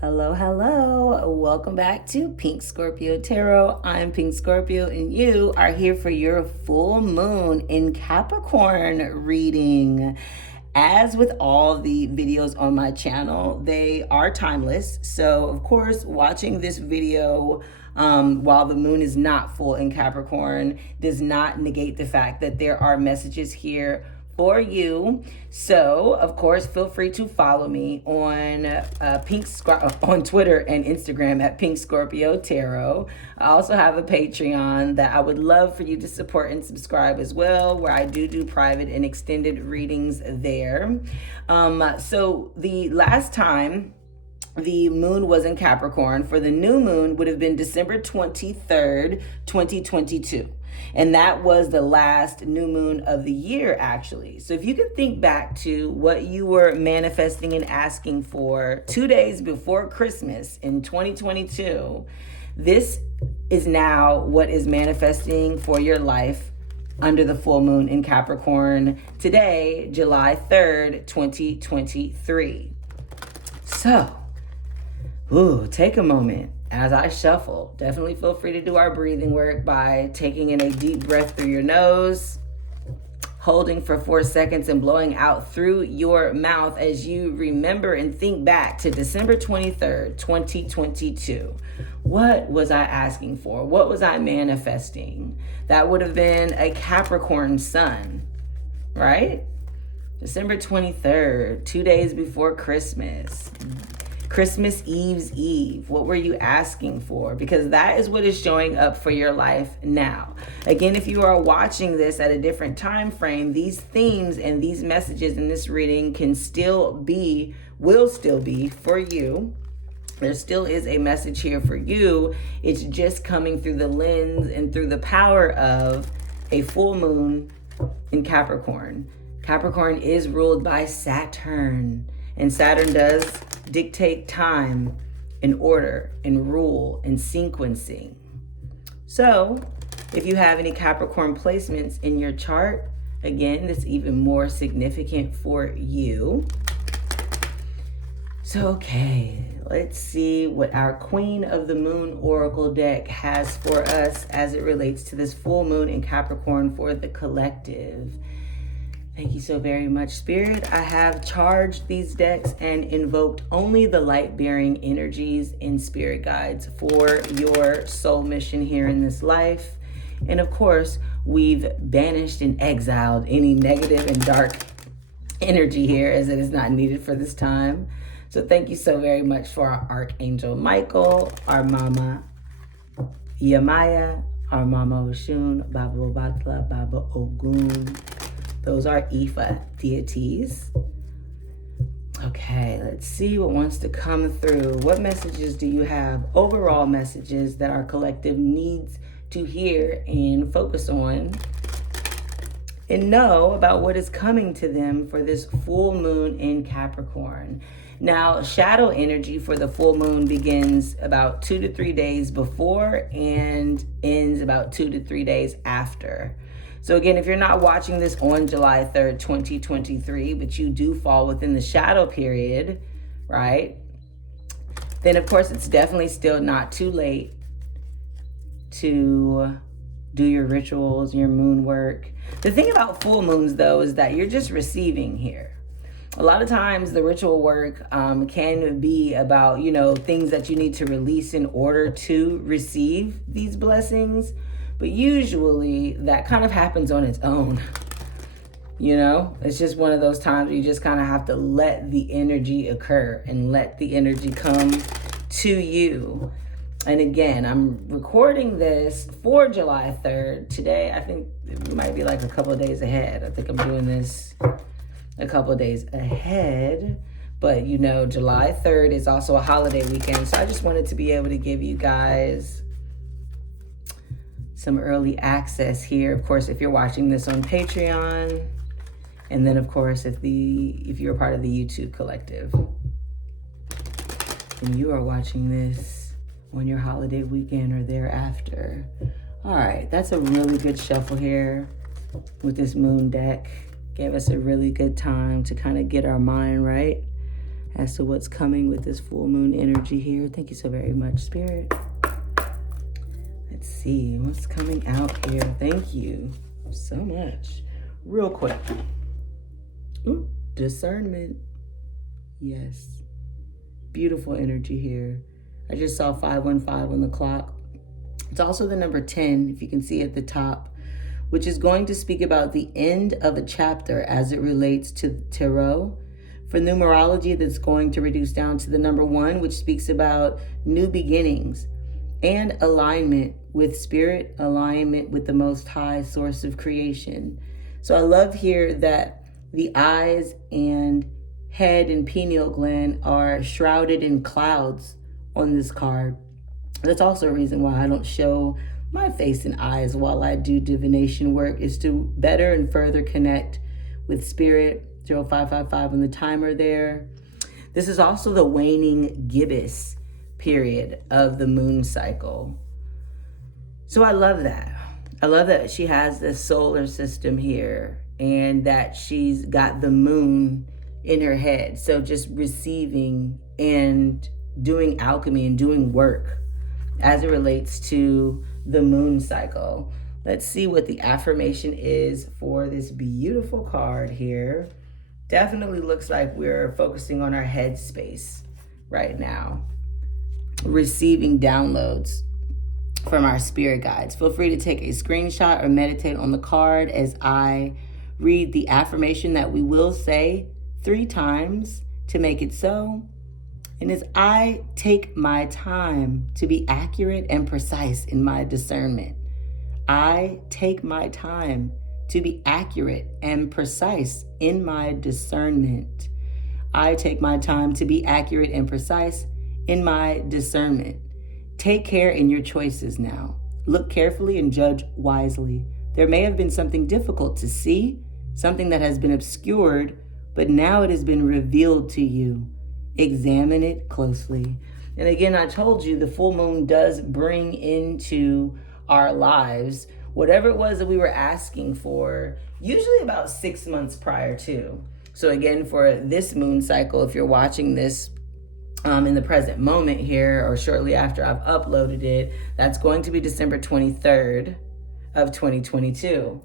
Hello, hello. Welcome back to Pink Scorpio Tarot. I'm Pink Scorpio and you are here for your full moon in Capricorn reading. As with all the videos on my channel, they are timeless. So of course, watching this video while the moon is not full in Capricorn does not negate the fact that there are messages here for you. So of course, feel free to follow me on on Twitter and Instagram at Pink Scorpio Tarot. I also have a Patreon that I would love for you to support and subscribe as well, where I do private and extended readings there. So the last time the moon was in Capricorn for the new moon would have been December 23rd, 2022. And that was the last new moon of the year, actually. So if you can think back to what you were manifesting and asking for 2 days before Christmas in 2022, this is now what is manifesting for your life under the full moon in Capricorn today, July 3rd, 2023. So, take a moment as I shuffle. Definitely feel free to do our breathing work by taking in a deep breath through your nose, holding for 4 seconds and blowing out through your mouth as you remember and think back to December 23rd, 2022. What was I asking for? What was I manifesting? That would have been a Capricorn sun, right? December 23rd, 2 days before Christmas. Christmas Eve's Eve. What were you asking for? Because that is what is showing up for your life now. Again, if you are watching this at a different time frame, these themes and these messages in this reading will still be for you. There still is a message here for you. It's just coming through the lens and through the power of a full moon in Capricorn. Capricorn is ruled by Saturn, and Saturn does dictate time and order and rule and sequencing. So if you have any Capricorn placements in your chart, again, that's even more significant for you. So, okay, let's see what our Queen of the Moon Oracle deck has for us as it relates to this full moon in Capricorn for the collective. Thank you so very much, Spirit. I have charged these decks and invoked only the light-bearing energies and spirit guides for your soul mission here in this life. And of course, we've banished and exiled any negative and dark energy here, as it is not needed for this time. So thank you so very much for our Archangel Michael, our Mama Yamaya, our Mama Oshun, Baba Obatla, Baba Ogun. Those are Ifa deities. Okay, let's see what wants to come through. What messages do you have? Overall messages that our collective needs to hear and focus on and know about what is coming to them for this full moon in Capricorn. Now, shadow energy for the full moon begins about 2 to 3 days before and ends about 2 to 3 days after. So again, if you're not watching this on July 3rd, 2023, but you do fall within the shadow period, right? Then of course, it's definitely still not too late to do your rituals, your moon work. The thing about full moons though, is that you're just receiving here. A lot of times the ritual work can be about, things that you need to release in order to receive these blessings. But usually that kind of happens on its own. It's just one of those times where you just kind of have to let the energy occur and let the energy come to you. And again, I'm recording this for July 3rd. Today, I think it might be like a couple of days ahead. I think I'm doing this a couple of days ahead. But July 3rd is also a holiday weekend. So I just wanted to be able to give you guys some early access here. Of course, if you're watching this on Patreon, and then of course, if you're a part of the YouTube collective, and you are watching this on your holiday weekend or thereafter. All right, that's a really good shuffle here with this moon deck. Gave us a really good time to kind of get our mind right. as to what's coming with this full moon energy here. Thank you so very much, Spirit. Let's see what's coming out here. Thank you so much. Real quick. Ooh, discernment. Yes. Beautiful energy here. I just saw 515 on the clock. It's also the number 10, if you can see at the top, which is going to speak about the end of a chapter as it relates to tarot. For numerology, that's going to reduce down to the number 1, which speaks about new beginnings and alignment with spirit, alignment with the Most High source of creation. So I love here that the eyes and head and pineal gland are shrouded in clouds on this card. That's also a reason why I don't show my face and eyes while I do divination work, is to better and further connect with spirit. 0555 on the timer there. This is also the waning gibbous period of the moon cycle. So I love that. I love that she has this solar system here and that she's got the moon in her head. So just receiving and doing alchemy and doing work as it relates to the moon cycle. Let's see what the affirmation is for this beautiful card here. Definitely looks like we're focusing on our head space right now. Receiving downloads from our spirit guides. Feel free to take a screenshot or meditate on the card as I read the affirmation that we will say 3 times to make it so. And as I take my time to be accurate and precise in my discernment, I take my time to be accurate and precise in my discernment. I take my time to be accurate and precise in my discernment. Take care in your choices now. Look carefully and judge wisely. There may have been something difficult to see, something that has been obscured, but now it has been revealed to you. Examine it closely. And again, I told you the full moon does bring into our lives whatever it was that we were asking for, usually about 6 months prior to. So again, for this moon cycle, if you're watching this in the present moment here or shortly after I've uploaded it, that's going to be December 23rd of 2022.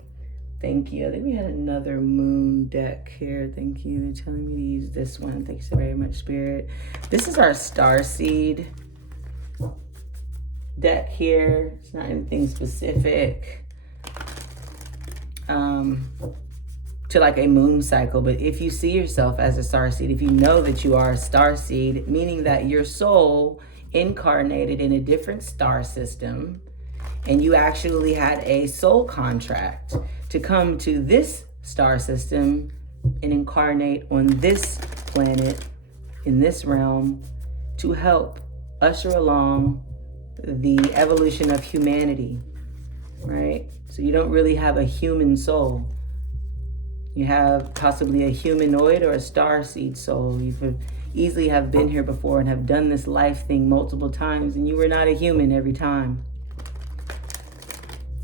Thank you. I think we had another moon deck here. Thank you. They're telling me to use this one. Thank you so very much, Spirit. This is our Starseed deck here. It's not anything specific to like a moon cycle, but if you see yourself as a starseed, if you know that you are a starseed, meaning that your soul incarnated in a different star system and you actually had a soul contract to come to this star system and incarnate on this planet in this realm to help usher along the evolution of humanity, right? So you don't really have a human soul. You have possibly a humanoid or a starseed soul. You could easily have been here before and have done this life thing multiple times, and you were not a human every time.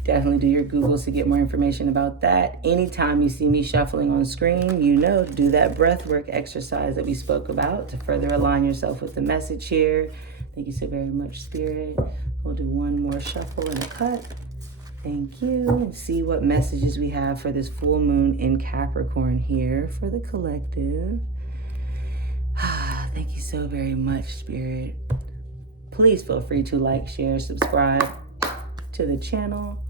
Definitely do your Googles to get more information about that. Anytime you see me shuffling on screen, you know to do that breath work exercise that we spoke about to further align yourself with the message here. Thank you so very much, Spirit. We'll do one more shuffle and a cut. Thank you. And see what messages we have for this full moon in Capricorn here for the collective. Thank you so very much, Spirit. Please feel free to like, share, subscribe to the channel.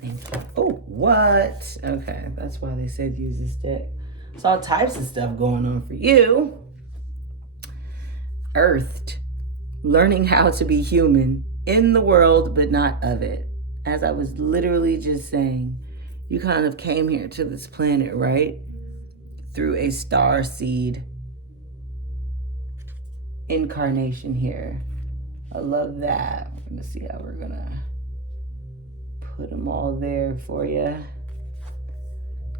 Thank you. Oh, what? Okay, that's why they said use this deck. There's all types of stuff going on for you. Earthed. Learning how to be human in the world, but not of it. As I was literally just saying, you kind of came here to this planet, right? Through a star seed incarnation here. I love that. We're gonna see how we're gonna put them all there for you.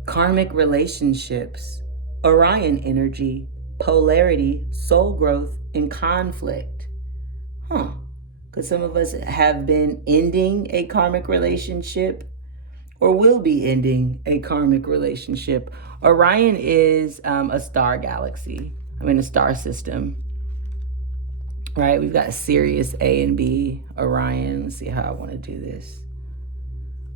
Karmic relationships, Orion energy, polarity, soul growth, and conflict. Because some of us have been ending a karmic relationship or will be ending a karmic relationship. Orion is a star galaxy. the star system, right? We've got Sirius A and B, Orion. Let's see how I want to do this.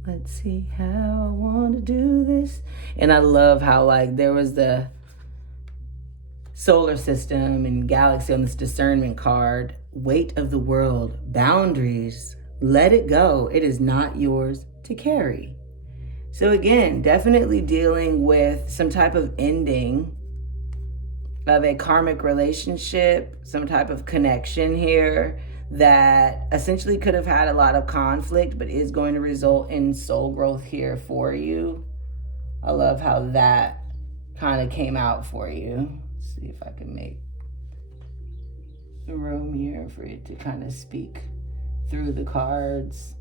Let's see how I want to do this. And I love how like there was the solar system and galaxy on this discernment card. Weight of the world, boundaries, let it go. It is not yours to carry. So again, definitely dealing with some type of ending of a karmic relationship, some type of connection here that essentially could have had a lot of conflict, but is going to result in soul growth here for you. I love how that kind of came out for you. Let's see if I can make room here for it to kind of speak through the cards.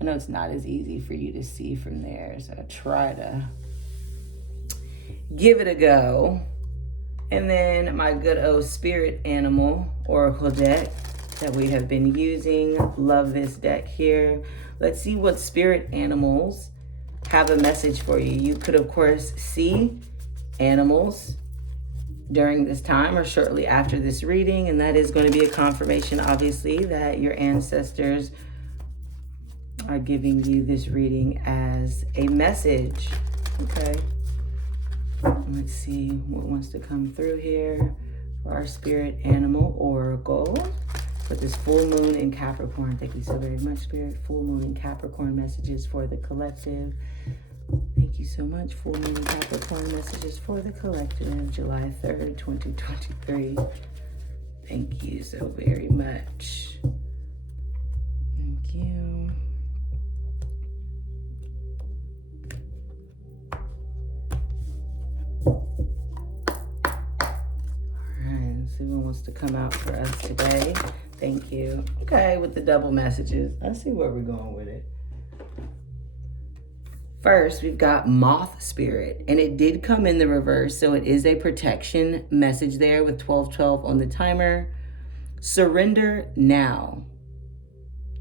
I know it's not as easy for you to see from there, so I try to give it a go. And then my good old spirit animal oracle deck that we have been using. Love this deck here. Let's see what spirit animals have a message for you. You could, of course, see animals during this time or shortly after this reading, and that is going to be a confirmation, obviously, that your ancestors are giving you this reading as a message. Okay. Let's see what wants to come through here for our spirit animal oracle for this full moon in Capricorn. Thank you so very much, Spirit. Full moon in Capricorn messages for the collective. Thank you so much. Full moon in Capricorn messages for the collective, July 3rd, 2023. Thank you so very much. Thank you. See what wants to come out for us today. Thank you. Okay, with the double messages. I see where we're going with it. First, we've got Moth Spirit, and it did come in the reverse, so it is a protection message there with 1212 on the timer. Surrender now.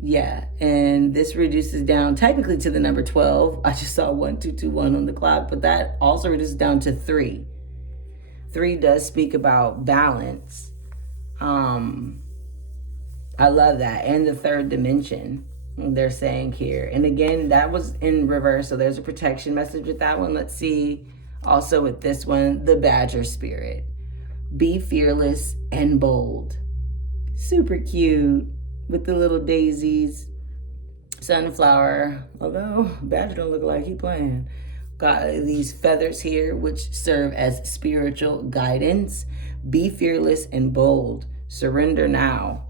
Yeah, and this reduces down technically to the number 12. I just saw 1221 on the clock, but that also reduces down to 3. 3 does speak about balance. I love that. And the third dimension, they're saying here. And again, that was in reverse, so there's a protection message with that one. Let's see also with this one, the Badger Spirit. Be fearless and bold. Super cute with the little daisies. Sunflower, although Badger don't look like he playing. Got these feathers here, which serve as spiritual guidance. Be fearless and bold. Surrender now.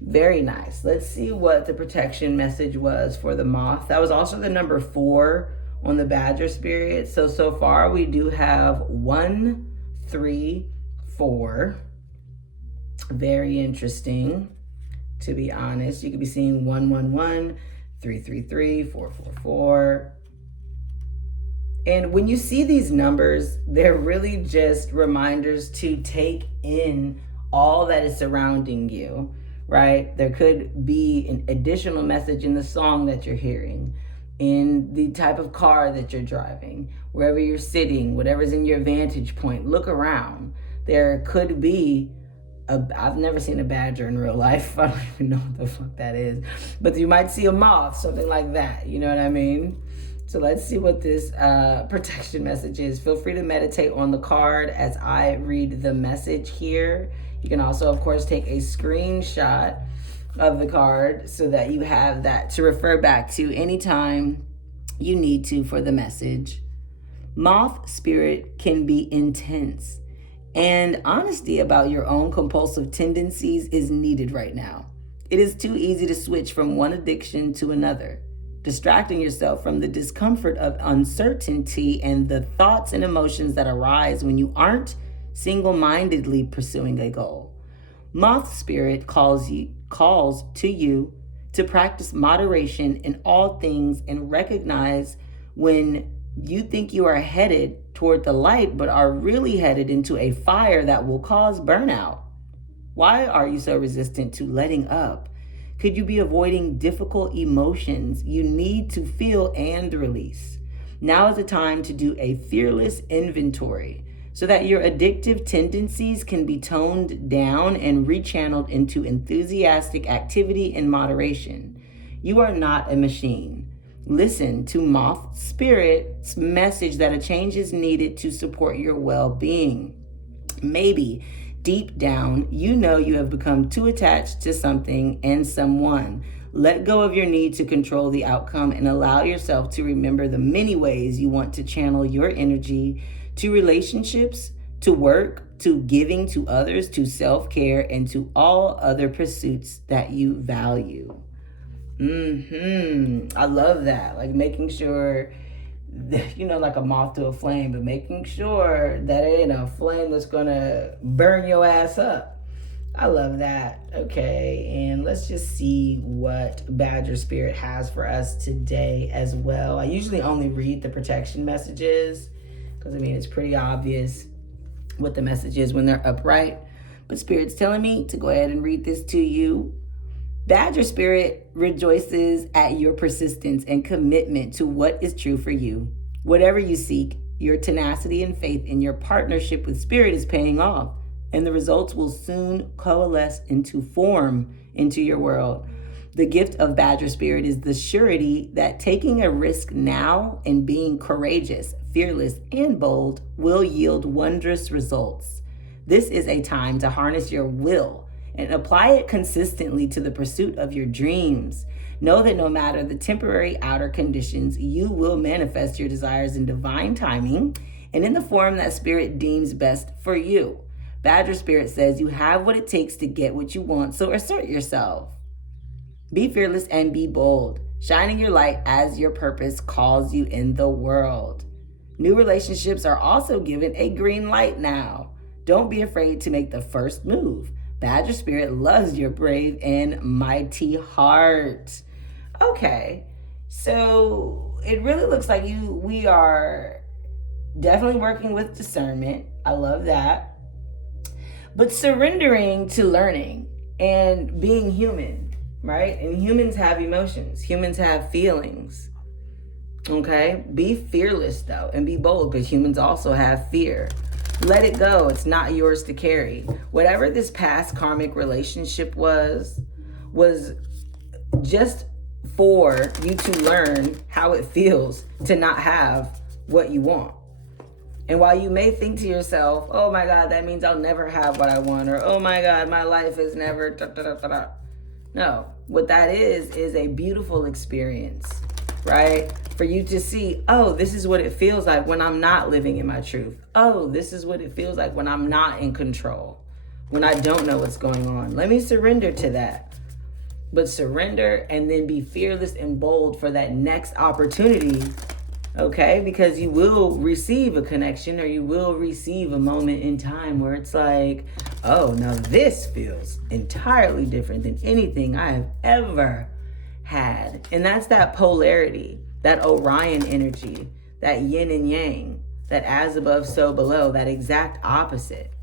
Very nice. Let's see what the protection message was for the moth. That was also the number 4 on the Badger Spirit. So far we do have 1, 3, 4. Very interesting, to be honest. You could be seeing 111, 333, 444. And when you see these numbers, they're really just reminders to take in all that is surrounding you, right? There could be an additional message in the song that you're hearing, in the type of car that you're driving, wherever you're sitting, whatever's in your vantage point. Look around. There could be I've never seen a badger in real life. I don't even know what the fuck that is. But you might see a moth, something like that. You know what I mean? So let's see what this protection message is. Feel free to meditate on the card as I read the message here. You can also, of course, take a screenshot of the card so that you have that to refer back to anytime you need to for the message. Moth Spirit can be intense, and honesty about your own compulsive tendencies is needed right now. It is too easy to switch from one addiction to another, distracting yourself from the discomfort of uncertainty and the thoughts and emotions that arise when you aren't single-mindedly pursuing a goal. Moth Spirit calls to you to practice moderation in all things and recognize when you think you are headed toward the light but are really headed into a fire that will cause burnout. Why are you so resistant to letting up? Could you be avoiding difficult emotions you need to feel and release? Now is the time to do a fearless inventory. so that your addictive tendencies can be toned down and rechanneled into enthusiastic activity in moderation. You are not a machine. Listen to Moth Spirit's message that a change is needed to support your well-being. Maybe deep down, you know you have become too attached to something and someone. Let go of your need to control the outcome and allow yourself to remember the many ways you want to channel your energy to relationships, to work, to giving to others, to self-care, and to all other pursuits that you value. I love that. Like making sure, like a moth to a flame, but making sure that it ain't a flame that's gonna burn your ass up. I love that. Okay, and let's just see what Badger Spirit has for us today as well. I usually only read the protection messages because it's pretty obvious what the message is when they're upright. But Spirit's telling me to go ahead and read this to you. Badger Spirit rejoices at your persistence and commitment to what is true for you. Whatever you seek, your tenacity and faith in your partnership with Spirit is paying off, and the results will soon coalesce into form into your world. The gift of Badger Spirit is the surety that taking a risk now and being courageous, fearless, and bold will yield wondrous results. This is a time to harness your will and apply it consistently to the pursuit of your dreams. Know that no matter the temporary outer conditions, you will manifest your desires in divine timing and in the form that Spirit deems best for you. Badger Spirit says you have what it takes to get what you want, so assert yourself. Be fearless and be bold, shining your light as your purpose calls you in the world. New relationships are also given a green light now. Don't be afraid to make the first move. Badger Spirit loves your brave and mighty heart. Okay, so it really looks like we are definitely working with discernment. I love that. But surrendering to learning and being human, right? And humans have emotions. Humans have feelings. Okay? Be fearless though and be bold because humans also have fear. Let it go. It's not yours to carry. Whatever this past karmic relationship was just for you to learn how it feels to not have what you want. And while you may think to yourself, oh my God, that means I'll never have what I want, or oh my God, my life is never No, what that is a beautiful experience, right? For you to see, oh, this is what it feels like when I'm not living in my truth. Oh, this is what it feels like when I'm not in control, when I don't know what's going on. Let me surrender to that. But surrender and then be fearless and bold for that next opportunity, okay? Because you will receive a connection or you will receive a moment in time where it's like, oh, now this feels entirely different than anything I have ever had. And that's that polarity, that Orion energy, that yin and yang, that as above, so below, that exact opposite.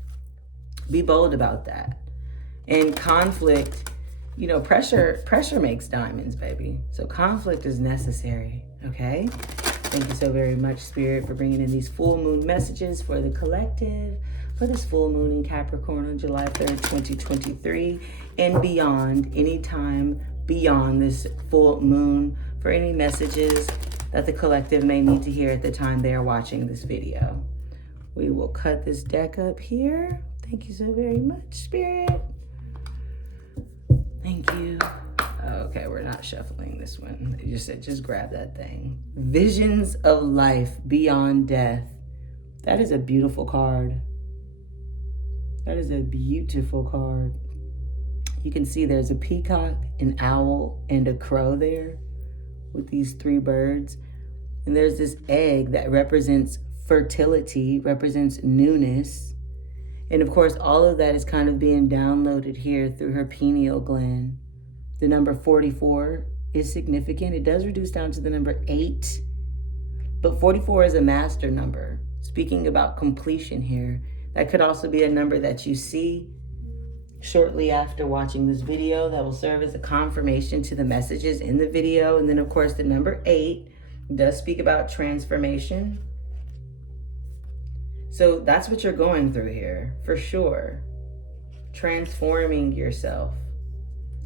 Be bold about that. And conflict, pressure makes diamonds, baby. So conflict is necessary, okay? Thank you so very much, Spirit, for bringing in these full moon messages for the collective, for this full moon in Capricorn on July 3rd, 2023, and beyond, anytime beyond this full moon, for any messages that the collective may need to hear at the time they are watching this video. We will cut this deck up here. Thank you so very much, Spirit. Thank you. Okay, we're not shuffling this one. You said just grab that thing. Visions of life beyond death. That is a beautiful card. That is a beautiful card. You can see there's a peacock, an owl, and a crow there with these three birds. And there's this egg that represents fertility, represents newness. And of course, all of that is kind of being downloaded here through her pineal gland. The number 44 is significant. It does reduce down to the number 8, but 44 is a master number. Speaking about completion here, that could also be a number that you see shortly after watching this video that will serve as a confirmation to the messages in the video. And then of course, the number 8 does speak about transformation. So that's what you're going through here, for sure. Transforming yourself.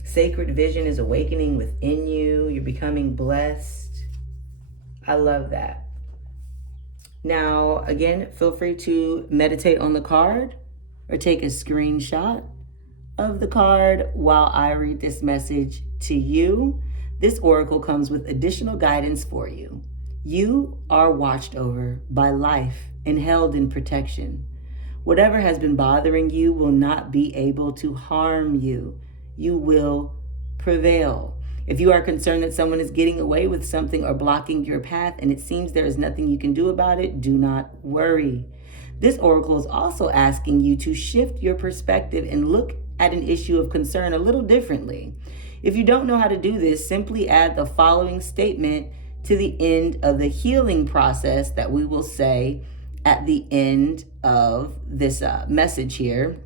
Sacred vision is awakening within you. You're becoming blessed. I love that. Now, again, feel free to meditate on the card or take a screenshot of the card while I read this message to you. This oracle comes with additional guidance for you. You are watched over by life and held in protection. Whatever has been bothering you will not be able to harm you. You will prevail. If you are concerned that someone is getting away with something or blocking your path and it seems there is nothing you can do about it, do not worry. This oracle is also asking you to shift your perspective and look at an issue of concern a little differently. If you don't know how to do this, simply add the following statement to the end of the healing process that we will say at the end of this message here.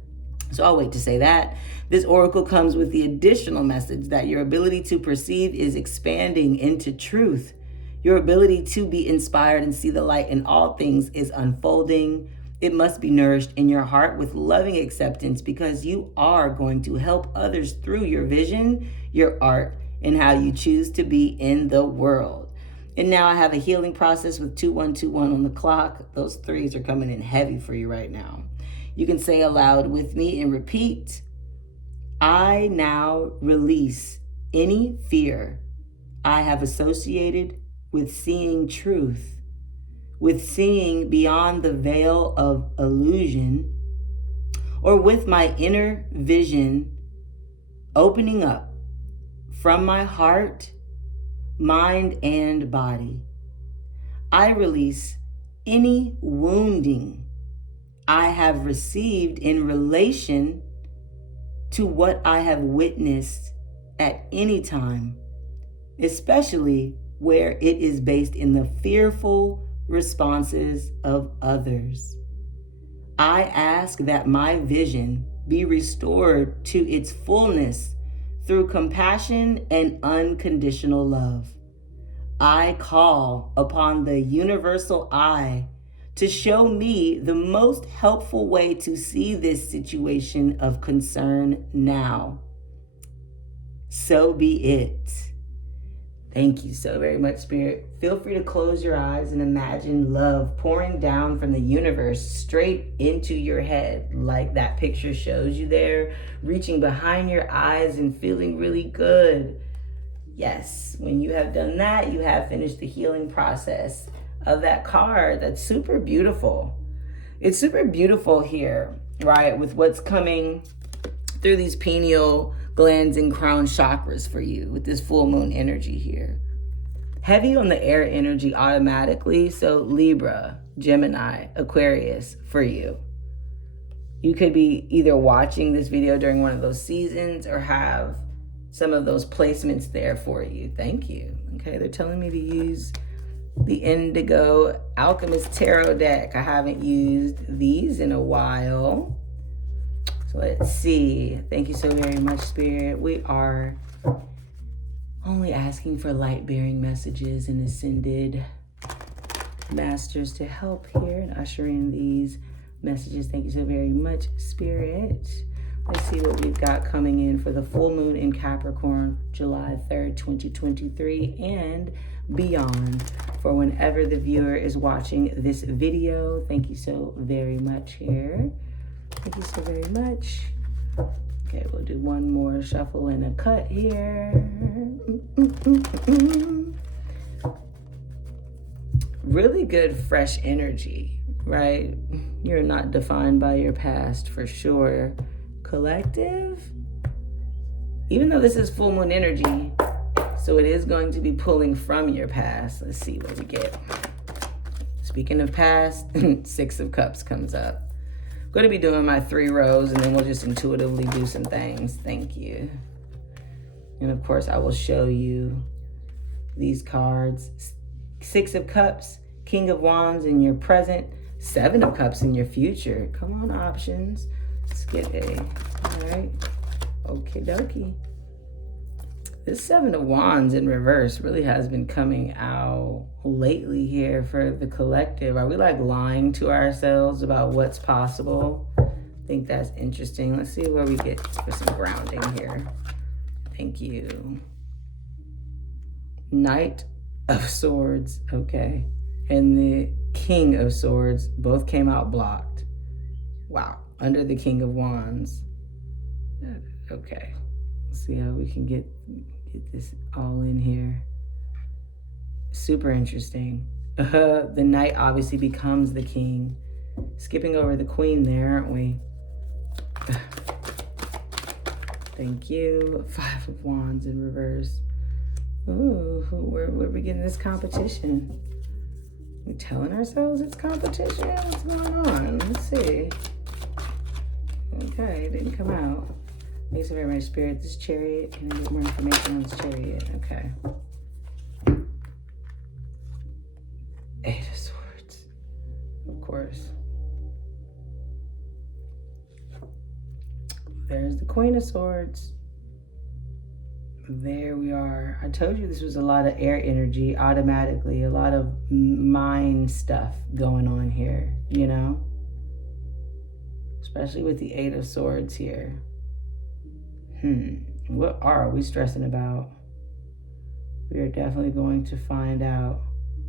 So I'll wait to say that. This oracle comes with the additional message that your ability to perceive is expanding into truth. Your ability to be inspired and see the light in all things is unfolding. It must be nourished in your heart with loving acceptance because you are going to help others through your vision, your art, and how you choose to be in the world. And now I have a healing process with 2121 on the clock. Those threes are coming in heavy for you right now. You can say aloud with me and repeat. I now release any fear I have associated with seeing truth, with seeing beyond the veil of illusion, or with my inner vision opening up from my heart, mind, and body. I release any wounding I have received in relation to what I have witnessed at any time, especially where it is based in the fearful responses of others. I ask that my vision be restored to its fullness through compassion and unconditional love. I call upon the universal I to show me the most helpful way to see this situation of concern now. So be it. Thank you so very much, Spirit. Feel free to close your eyes and imagine love pouring down from the universe straight into your head, like that picture shows you there, reaching behind your eyes and feeling really good. Yes, when you have done that, you have finished the healing process of that card. That's super beautiful. It's super beautiful here, right? With what's coming through these pineal glands and crown chakras for you with this full moon energy here. Heavy on the air energy automatically. So Libra, Gemini, Aquarius for you. You could be either watching this video during one of those seasons or have some of those placements there for you. Thank you. Okay, they're telling me to use the Indigo Alchemist Tarot deck. I haven't used these in a while. So let's see. Thank you so very much, Spirit. We are only asking for light-bearing messages and ascended masters to help here and usher in these messages. Thank you so very much, Spirit. Let's see what we've got coming in for the full moon in Capricorn, July 3rd, 2023, and beyond for whenever the viewer is watching this video. Thank you so very much here. Thank you so very much. Okay, we'll do one more shuffle and a cut here. Really good fresh energy, right? You're not defined by your past for sure. Collective, even though this is full moon energy, so it is going to be pulling from your past. Let's see what we get. Speaking of past, 6 of Cups comes up. I'm going to be doing my 3 rows and then we'll just intuitively do some things. Thank you. And of course, I will show you these cards. 6 of Cups, King of Wands in your present, 7 of Cups in your future. Come on, options. Let's get a, all right, okie dokie. This Seven of Wands in reverse really has been coming out lately here for the collective. Are we like lying to ourselves about what's possible? I think that's interesting. Let's see where we get for some grounding here. Thank you. Knight of Swords, okay. And the King of Swords both came out blocked. Wow, under the King of Wands. Okay, let's see how we can get this all in here. Super interesting. The Knight obviously becomes the King. Skipping over the Queen there, aren't we? Thank you. Five of Wands in reverse. Ooh, where we getting this competition? We telling ourselves it's competition? What's going on? Let's see. Okay, it didn't come out. Thanks very much, Spirit. This Chariot. Can I get more information on this Chariot? Okay. Eight of Swords. Of course. There's the Queen of Swords. There we are. I told you this was a lot of air energy automatically, a lot of mind stuff going on here, you know? Especially with the Eight of Swords here. What are we stressing about? We are definitely going to find out,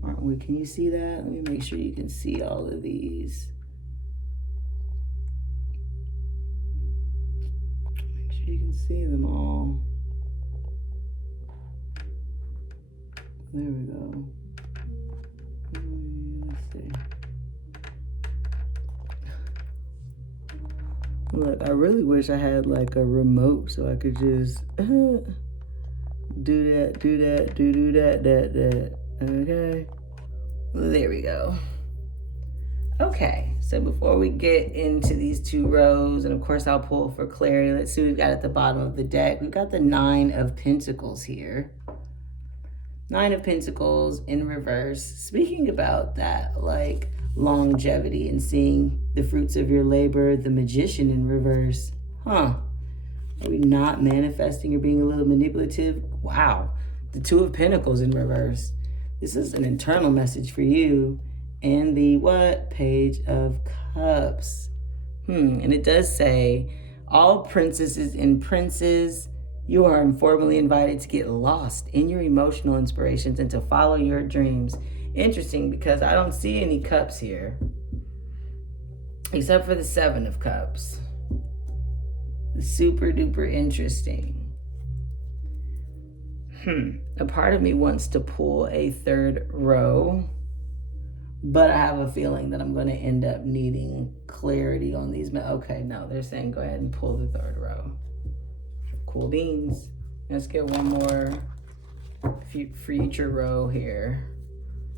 aren't we? Can you see that? Let me make sure you can see all of these. Make sure you can see them all. There we go. Let's see. Look, I really wish I had like a remote so I could just do that. Okay. There we go. Okay, so before we get into these two rows, and of course I'll pull for clarity, let's see what we've got at the bottom of the deck. We've got the Nine of Pentacles here. Nine of Pentacles in reverse. Speaking about that, like longevity and seeing the fruits of your labor, the Magician in reverse. Are we not manifesting or being a little manipulative? Wow. The Two of Pentacles in reverse. This is an internal message for you. And the what? Page of Cups. And it does say, all princesses and princes, you are informally invited to get lost in your emotional inspirations and to follow your dreams. Interesting, because I don't see any cups here, except for the Seven of Cups. Super duper interesting. A part of me wants to pull a third row, but I have a feeling that I'm going to end up needing clarity on these. Okay, no, they're saying go ahead and pull the third row. Cool beans. Let's get one more future row here.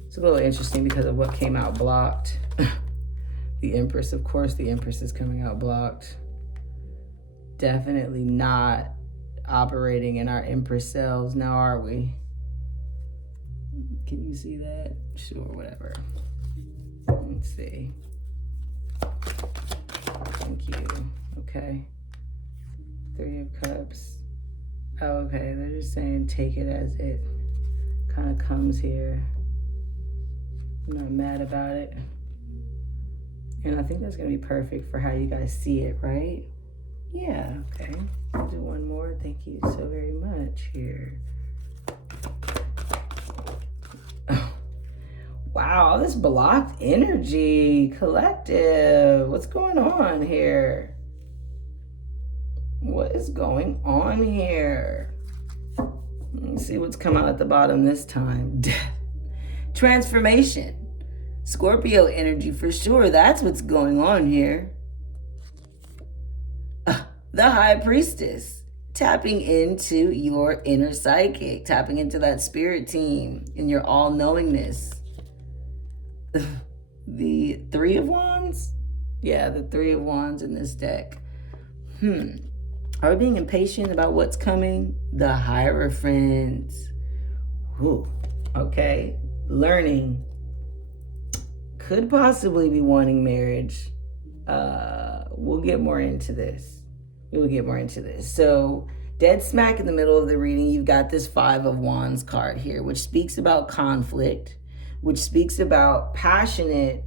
It's a little interesting because of what came out blocked. The Empress, of course, the Empress is coming out blocked. Definitely not operating in our Empress selves now, are we? Can you see that? Sure, whatever. Let's see. Thank you. Okay. Three of Cups. Oh, okay, they're just saying take it as it kind of comes here. I'm not mad about it. And I think that's going to be perfect for how you guys see it, right? Yeah, okay. I'll do one more. Thank you so very much here. Oh, wow, this blocked energy collective. What's going on here? What is going on here? Let's see what's come out at the bottom this time. Death. Transformation. Scorpio energy for sure. That's what's going on here. The High Priestess. Tapping into your inner psychic. Tapping into that spirit team and your all-knowingness. The Three of Wands? Yeah, the Three of Wands in this deck. Are we being impatient about what's coming? The Hierophant. Ooh, okay. Learning. Could possibly be wanting marriage. We'll get more into this. We will get more into this. So Dead smack in the middle of the reading, you've got this Five of Wands card here, which speaks about conflict, which speaks about passionate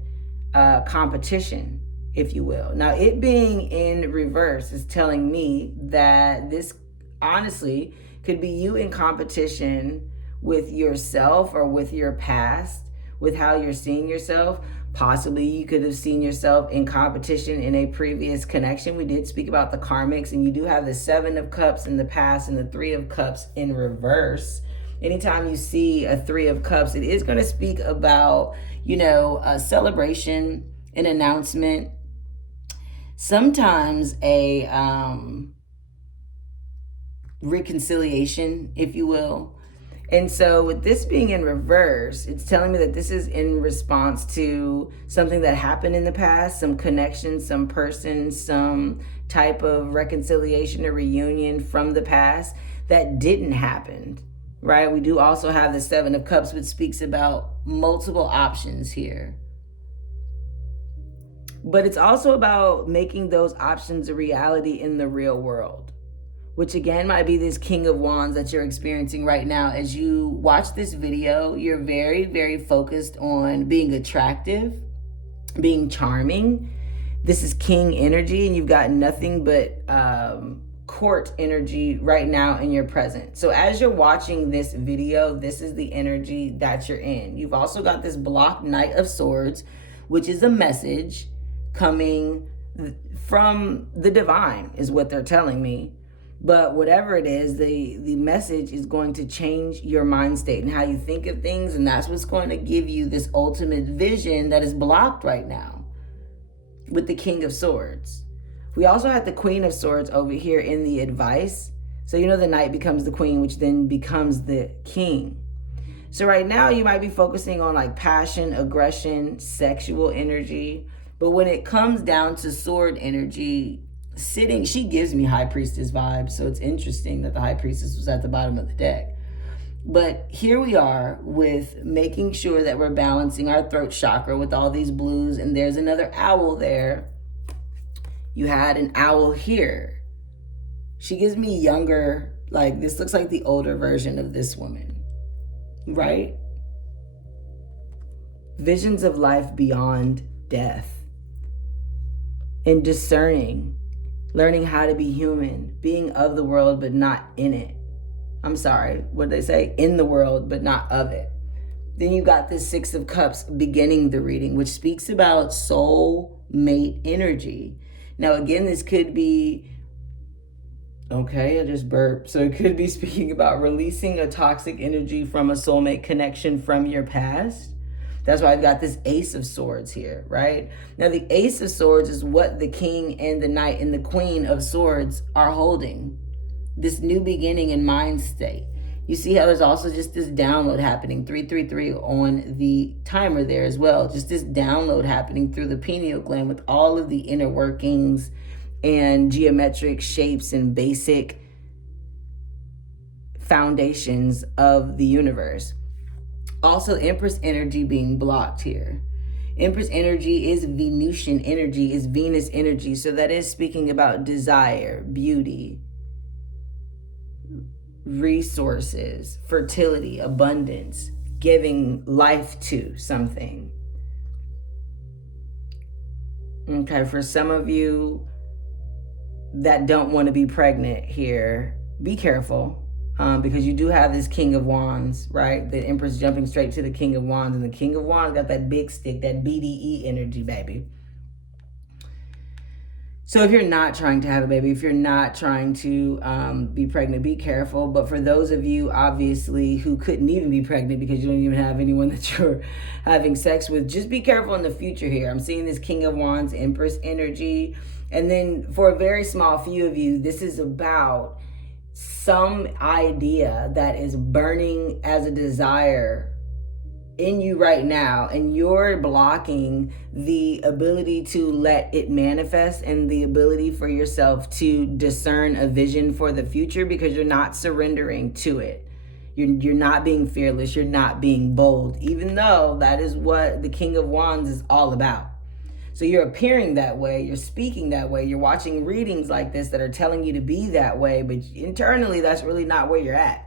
competition, if you will. Now, it being in reverse is telling me that this honestly could be you in competition with yourself or with your past, with how you're seeing yourself. Possibly you could have seen yourself in competition in a previous connection. We did speak about the karmics, and you do have the Seven of Cups in the past and the Three of Cups in reverse. Anytime you see a Three of Cups, it is going to speak about, a celebration, an announcement, sometimes a reconciliation, if you will. And so with this being in reverse, it's telling me that this is in response to something that happened in the past, some connection, some person, some type of reconciliation or reunion from the past that didn't happen, right? We do also have the Seven of Cups, which speaks about multiple options here. But it's also about making those options a reality in the real world, which again might be this King of Wands that you're experiencing right now. As you watch this video, you're very, very focused on being attractive, being charming. This is King energy, and you've got nothing but court energy right now in your present. So as you're watching this video, this is the energy that you're in. You've also got this blocked Knight of Swords, which is a message coming from the divine, is what they're telling me. But whatever it is, the message is going to change your mind state and how you think of things. And that's what's going to give you this ultimate vision that is blocked right now with the King of Swords. We also have the Queen of Swords over here in the advice. So, the Knight becomes the Queen, which then becomes the King. So right now you might be focusing on like passion, aggression, sexual energy. But when it comes down to sword energy, she gives me High Priestess vibes. So it's interesting that the High Priestess was at the bottom of the deck. But here we are with making sure that we're balancing our throat chakra with all these blues. And there's another owl there. You had an owl here. She gives me younger, like this looks like the older version of this woman, right? Visions of life beyond death and discerning. Learning how to be human, being of the world, but not in it. I'm sorry, what did they say? In the world, but not of it. Then you got this Six of Cups beginning the reading, which speaks about soul mate energy. Now, again, this could be, okay, I just burped. So it could be speaking about releasing a toxic energy from a soulmate connection from your past. That's why I've got this Ace of Swords here, right? Now, the Ace of Swords is what the King and the Knight and the Queen of Swords are holding. This new beginning in mind state. You see how there's also just this download happening, 333 on the timer there as well. Just this download happening through the pineal gland with all of the inner workings and geometric shapes and basic foundations of the universe. Also, Empress energy being blocked here. Empress energy is Venusian energy, is Venus energy. So that is speaking about desire, beauty, resources, fertility, abundance, giving life to something. Okay, for some of you that don't want to be pregnant here, be careful. Because you do have this King of Wands, right? The Empress jumping straight to the King of Wands. And the King of Wands got that big stick, that BDE energy, baby. So if you're not trying to have a baby, if you're not trying to be pregnant, be careful. But for those of you, obviously, who couldn't even be pregnant because you don't even have anyone that you're having sex with, just be careful in the future here. I'm seeing this King of Wands, Empress energy. And then for a very small few of you, this is about some idea that is burning as a desire in you right now, and you're blocking the ability to let it manifest and the ability for yourself to discern a vision for the future because you're not surrendering to it. You're not being fearless. You're not being bold, even though that is what the King of Wands is all about. So you're appearing that way, you're speaking that way, you're watching readings like this that are telling you to be that way, but internally that's really not where you're at.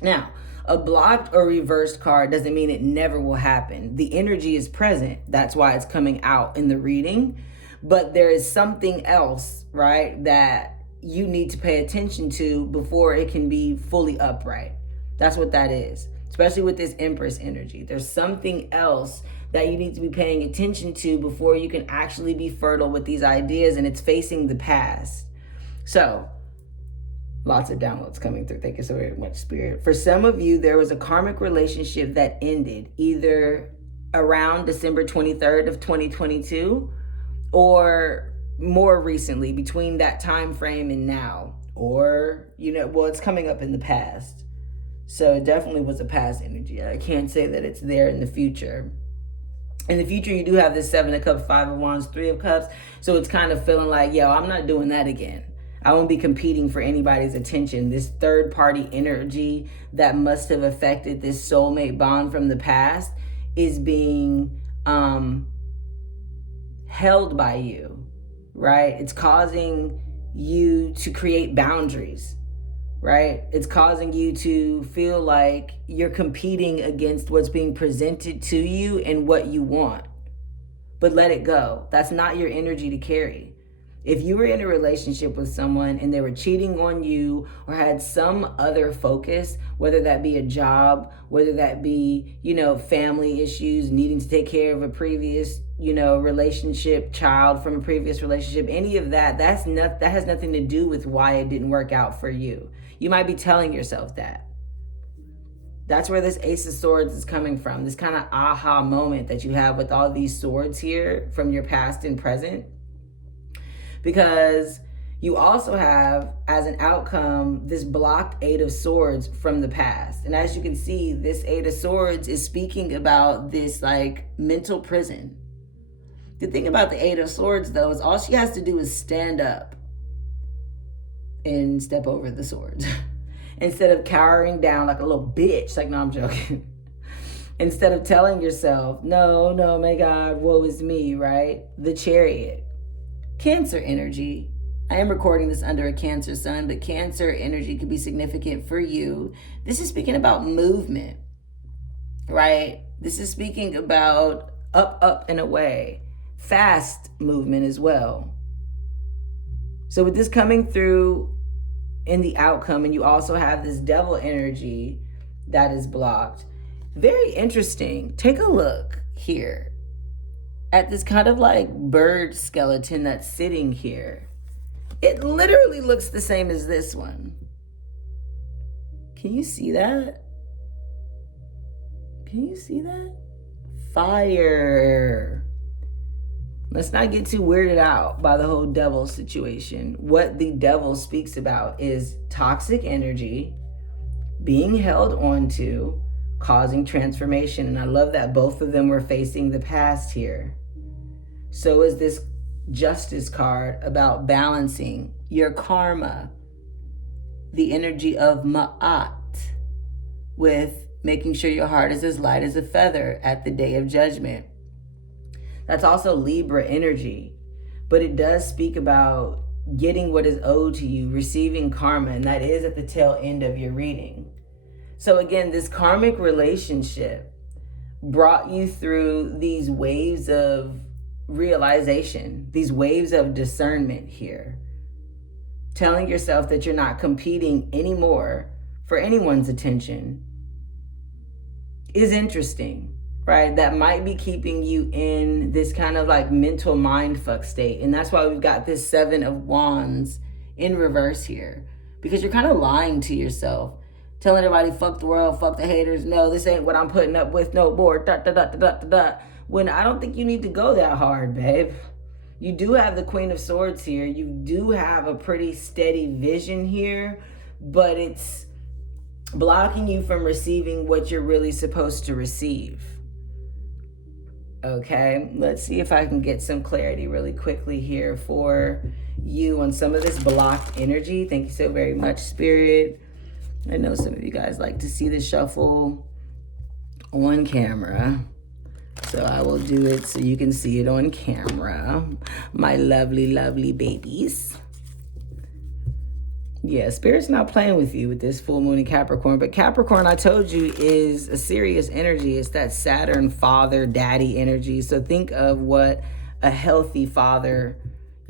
Now, a blocked or reversed card doesn't mean it never will happen. The energy is present. That's why it's coming out in the reading. But there is something else, right, that you need to pay attention to before it can be fully upright. That's what that is, especially with this Empress energy. There's something else that you need to be paying attention to before you can actually be fertile with these ideas, and it's facing the past. So, lots of downloads coming through. Thank you so very much, Spirit. For some of you, there was a karmic relationship that ended either around December 23rd of 2022 or more recently, between that time frame and now. Or, it's coming up in the past. So it definitely was a past energy. I can't say that it's there in the future. In the future, you do have this 7 of Cups, 5 of Wands, 3 of Cups. So it's kind of feeling like, I'm not doing that again. I won't be competing for anybody's attention. This third party energy that must have affected this soulmate bond from the past is being held by you, right? It's causing you to create boundaries, right? It's causing you to feel like you're competing against what's being presented to you and what you want. But let it go. That's not your energy to carry. If you were in a relationship with someone and they were cheating on you or had some other focus, whether that be a job, whether that be, family issues, needing to take care of a previous, relationship, child from a previous relationship, any of that, that has nothing to do with why it didn't work out for you. You might be telling yourself that. That's where this Ace of Swords is coming from. This kind of aha moment that you have with all these swords here from your past and present. Because you also have, as an outcome, this blocked 8 of Swords from the past. And as you can see, this 8 of Swords is speaking about this mental prison. The thing about the 8 of Swords, though, is all she has to do is stand up and step over the swords. Instead of cowering down like a little bitch. No, I'm joking. Instead of telling yourself, no, my God, woe is me, right? The Chariot. Cancer energy. I am recording this under a Cancer sun, but Cancer energy could be significant for you. This is speaking about movement, right? This is speaking about up and away. Fast movement as well. So with this coming through in the outcome, and you also have this Devil energy that is blocked. Very interesting. Take a look here at this kind of bird skeleton that's sitting here. It literally looks the same as this one. Can you see that? Can you see that? Fire. Let's not get too weirded out by the whole devil situation. What the devil speaks about is toxic energy being held onto, causing transformation. And I love that both of them were facing the past here. So is this Justice card about balancing your karma, the energy of Ma'at, with making sure your heart is as light as a feather at the day of judgment. That's also Libra energy, but it does speak about getting what is owed to you, receiving karma, and that is at the tail end of your reading. So again, this karmic relationship brought you through these waves of realization, these waves of discernment here. Telling yourself that you're not competing anymore for anyone's attention is interesting, right? That might be keeping you in this kind of mental mindfuck state. And that's why we've got this 7 of Wands in reverse here, because you're kind of lying to yourself, telling everybody, fuck the world, fuck the haters. No, this ain't what I'm putting up with no more. When I don't think you need to go that hard, babe. You do have the Queen of Swords here. You do have a pretty steady vision here, but it's blocking you from receiving what you're really supposed to receive. Okay, let's see if I can get some clarity really quickly here for you on some of this blocked energy. Thank you so very much, Spirit. I know some of you guys like to see the shuffle on camera. So I will do it so you can see it on camera. My lovely, lovely babies. Yeah, Spirit's not playing with you with this full moon in Capricorn. But Capricorn, I told you, is a serious energy. It's that Saturn father, daddy energy. So think of what a healthy father,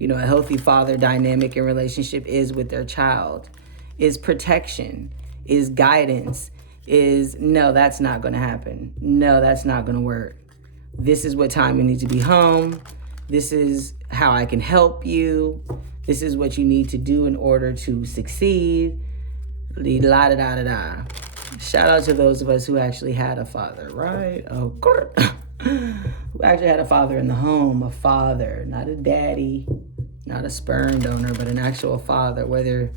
a healthy father dynamic and relationship is with their child. Is protection, is guidance, is no, that's not going to happen. No, that's not going to work. This is what time you need to be home. This is how I can help you. This is what you need to do in order to succeed. La da da da da. Shout out to those of us who actually had a father, right? Oh, who actually had a father in the home, a father, not a daddy, not a sperm donor, but an actual father, whether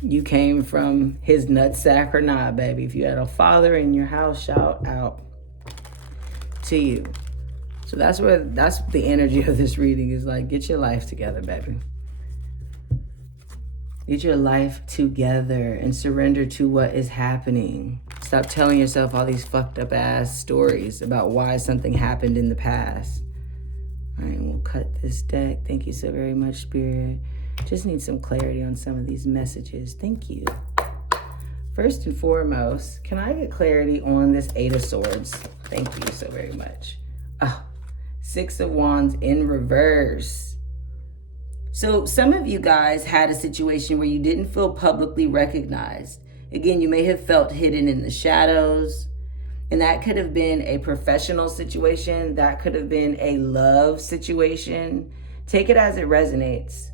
you came from his nutsack or not, baby. If you had a father in your house, shout out to you. So that's the energy of this reading is like, get your life together, baby. Get your life together and surrender to what is happening. Stop telling yourself all these fucked up ass stories about why something happened in the past. All right, we'll cut this deck. Thank you so very much, Spirit. Just need some clarity on some of these messages. Thank you. First and foremost, can I get clarity on this Eight of Swords? Thank you so very much. Oh, Six of Wands in reverse. So some of you guys had a situation where you didn't feel publicly recognized. Again, you may have felt hidden in the shadows. And that could have been a professional situation. That could have been a love situation. Take it as it resonates.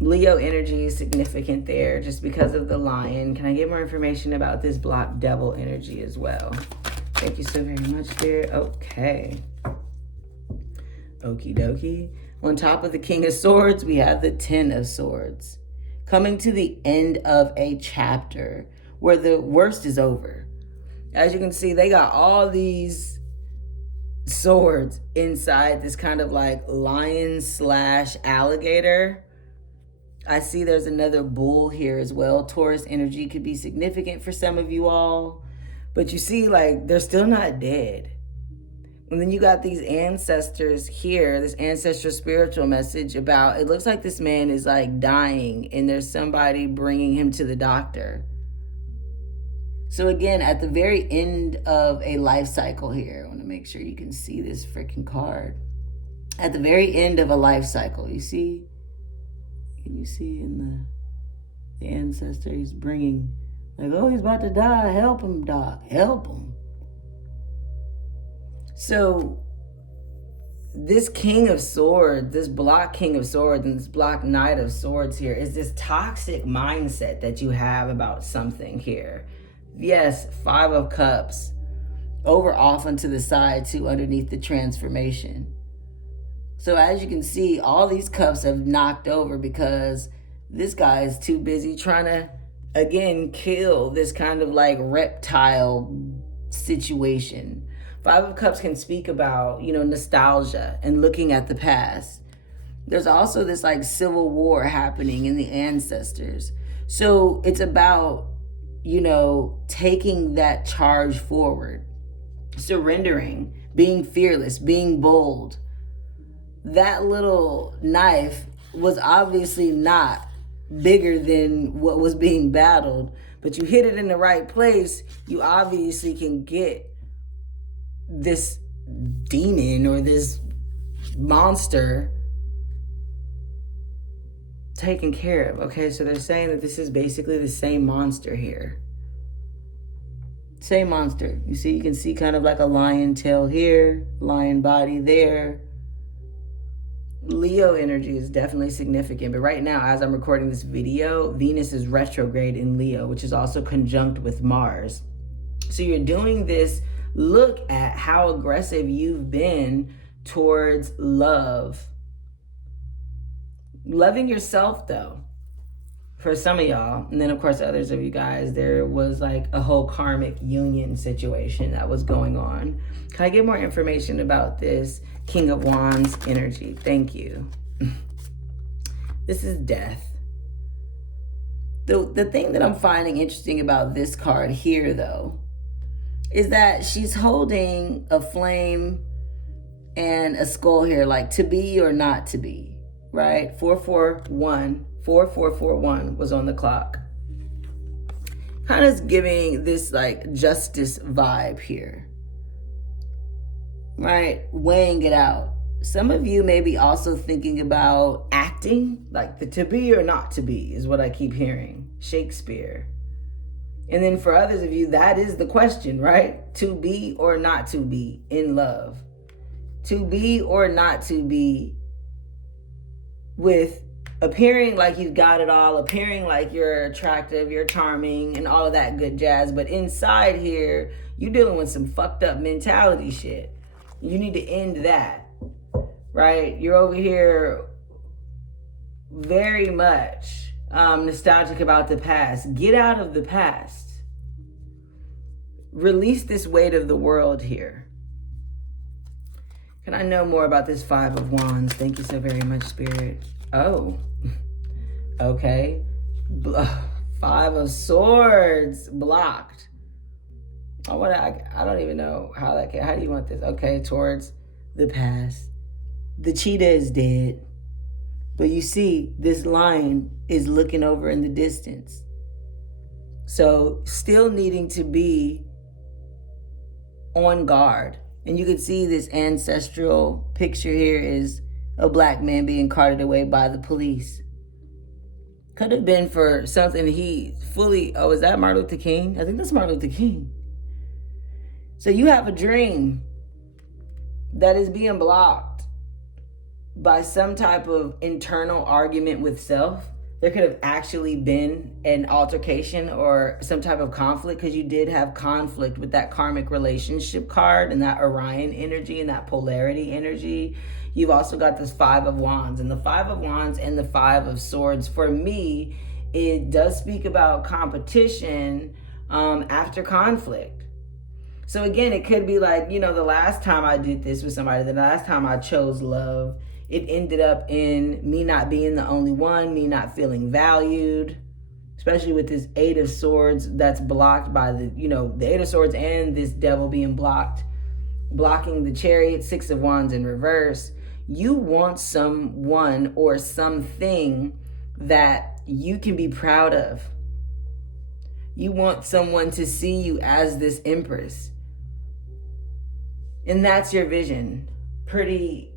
Leo energy is significant there just because of the lion. Can I get more information about this block devil energy as well? Thank you so very much, Spirit. Okay. Okie dokie. On top of the King of Swords, we have the Ten of Swords. Coming to the end of a chapter where the worst is over. As you can see, they got all these swords inside this kind of like lion / alligator. I see there's another bull here as well. Taurus energy could be significant for some of you all. But you see, like, they're still not dead. And then you got these ancestors here, this ancestral spiritual message about, it looks like this man is like dying and there's somebody bringing him to the doctor. So again, at the very end of a life cycle here, I want to make sure you can see this freaking card. At the very end of a life cycle, you see? Can you see in the ancestor, he's bringing, like, oh, he's about to die. Help him, doc. Help him. So this King of Swords, this block King of Swords and this block Knight of Swords here is this toxic mindset that you have about something here. Yes, Five of Cups over off and to the side too underneath the transformation. So as you can see, all these cups have knocked over because this guy is too busy trying to, again, kill this kind of like reptile situation. Five of Cups can speak about, nostalgia and looking at the past. There's also this like civil war happening in the ancestors. So it's about, taking that charge forward, surrendering, being fearless, being bold. That little knife was obviously not bigger than what was being battled, but you hit it in the right place, you obviously can get this demon or this monster taken care of. Okay, so they're saying that this is basically the same monster here. Same monster. You see, you can see kind of like a lion tail here, lion body there. Leo energy is definitely significant, but right now, as I'm recording this video, Venus is retrograde in Leo, which is also conjunct with Mars. So you're doing this look at how aggressive you've been towards love. Loving yourself, though, for some of y'all. And then, of course, others of you guys, there was like a whole karmic union situation that was going on. Can I get more information about this King of Wands energy? Thank you. This is death. The thing that I'm finding interesting about this card here, though, is that she's holding a flame and a skull here, like to be or not to be, right? 4441 was on the clock. Kind of giving this like justice vibe here, right? Weighing it out. Some of you may be also thinking about acting, like the to be or not to be is what I keep hearing. Shakespeare. And then for others of you, that is the question, right? To be or not to be in love. To be or not to be, with appearing like you've got it all, appearing like you're attractive, you're charming, and all of that good jazz. But inside here, you're dealing with some fucked up mentality shit. You need to end that, right? You're over here very much nostalgic about the past. Get out of the past. Release this weight of the world here. Can I know more about this Five of Wands? Thank you so very much, Spirit. Oh, okay. Five of Swords blocked. I don't even know how that can. How do you want this? Okay, towards the past. The cheetah is dead, but you see, this lion is looking over in the distance. So, still needing to be on guard. And you can see this ancestral picture here is a black man being carted away by the police. Could have been for something he fully, is that Martin Luther King? I think that's Martin Luther King. So you have a dream that is being blocked by some type of internal argument with self. There could have actually been an altercation or some type of conflict, because you did have conflict with that karmic relationship card and that Orion energy and that polarity energy. You've also got this Five of Wands, and the Five of Wands and the Five of Swords, for me, it does speak about competition after conflict. So again, it could be like, the last time I did this with somebody, the last time I chose love, it ended up in me not being the only one, me not feeling valued, especially with this Eight of Swords that's blocked by the Eight of Swords and this devil being blocking the Chariot, Six of Wands in reverse. You want someone or something that you can be proud of. You want someone to see you as this Empress. And that's your vision. Pretty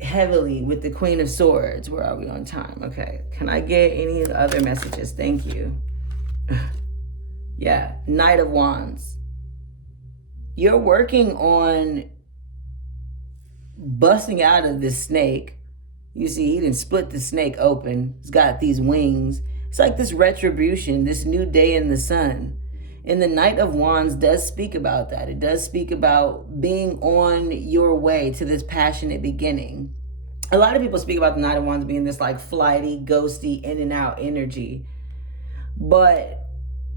heavily with the Queen of Swords. Where are we on time? Okay. Can I get any other messages? Thank you. Yeah. Knight of Wands. You're working on busting out of this snake. You see, he didn't split the snake open. It's got these wings. It's like this retribution, this new day in the sun. And the Knight of Wands does speak about that. It does speak about being on your way to this passionate beginning. A lot of people speak about the Knight of Wands being this like flighty, ghosty, in and out energy. But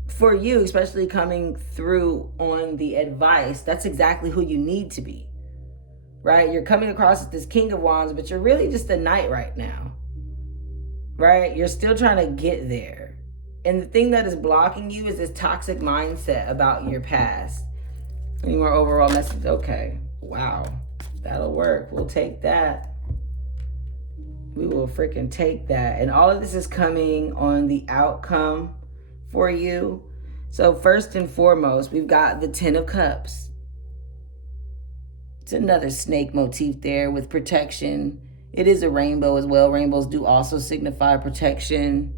for you, especially coming through on the advice, that's exactly who you need to be, right? You're coming across as this King of Wands, but you're really just a knight right now, right? You're still trying to get there. And the thing that is blocking you is this toxic mindset about your past. Any more overall message? Okay. Wow. That'll work. We'll take that. We will freaking take that. And all of this is coming on the outcome for you. So first and foremost, we've got the Ten of Cups. It's another snake motif there with protection. It is a rainbow as well. Rainbows do also signify protection.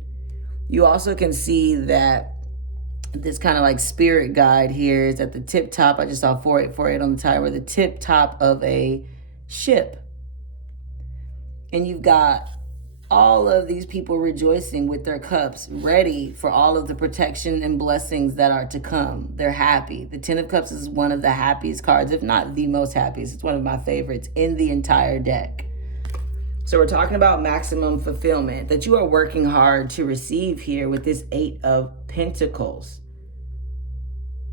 You also can see that this kind of like spirit guide here is at the tip top. I just saw 4848 on the timer, the tip top of a ship. And you've got all of these people rejoicing with their cups, ready for all of the protection and blessings that are to come. They're happy. The Ten of Cups is one of the happiest cards, if not the most happiest. It's one of my favorites in the entire deck. So we're talking about maximum fulfillment that you are working hard to receive here with this Eight of Pentacles.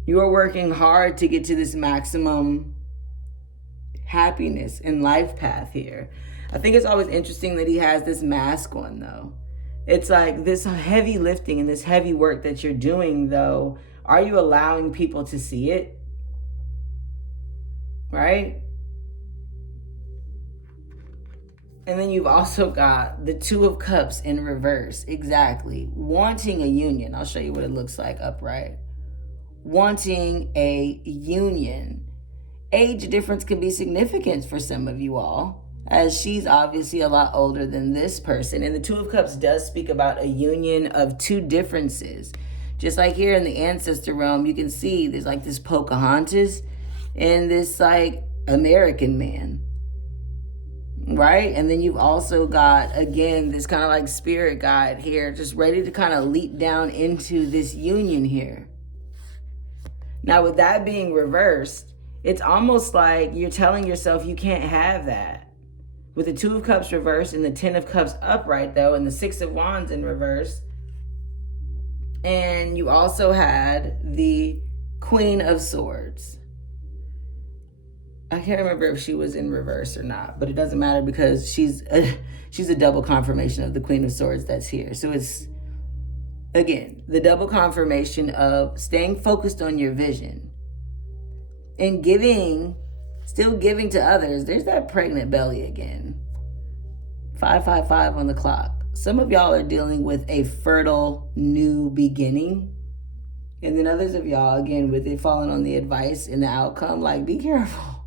You are working hard to get to this maximum happiness and life path here. I think it's always interesting that he has this mask on, though. It's like this heavy lifting and this heavy work that you're doing, though. Are you allowing people to see it? right? And then you've also got the Two of Cups in reverse. Exactly. Wanting a union. I'll show you what it looks like upright. Wanting a union. Age difference can be significant for some of you all, as she's obviously a lot older than this person. And the Two of Cups does speak about a union of two differences. Just like here in the ancestor realm, you can see there's like this Pocahontas and this like American man, right? And then you've also got, again, this kind of like spirit guide here, just ready to kind of leap down into this union here. Now, with that being reversed, it's almost like you're telling yourself you can't have that. With the Two of Cups reversed and the Ten of Cups upright, though, and the Six of Wands in reverse. And you also had the Queen of Swords. I can't remember if she was in reverse or not, but it doesn't matter because she's a double confirmation of the Queen of Swords that's here. So it's, again, the double confirmation of staying focused on your vision and giving, still giving to others. There's that pregnant belly again. 555 on the clock. Some of y'all are dealing with a fertile new beginning. And then others of y'all, again, with it falling on the advice and the outcome, like, be careful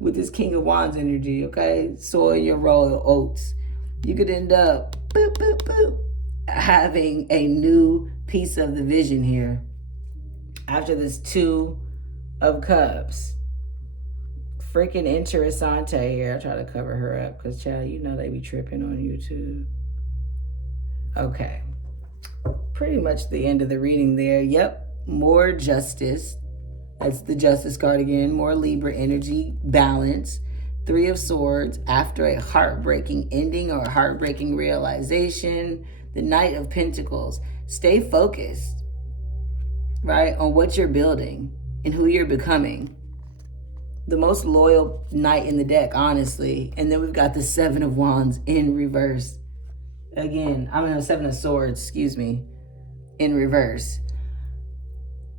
with this King of Wands energy, okay? Sow your royal oats. You could end up, boop, boop, boop, having a new piece of the vision here after this Two of Cups. Freaking interessante here. I try to cover her up because, child, you know they be tripping on YouTube. Okay. Pretty much the end of the reading there. Yep. More justice. That's the Justice card again. More Libra energy. Balance. Three of Swords. After a heartbreaking ending or a heartbreaking realization. The Knight of Pentacles. Stay focused, right, on what you're building and who you're becoming. The most loyal knight in the deck, honestly. And then we've got the Seven of Wands in reverse. Again, I'm going to Seven of Swords, excuse me, in reverse.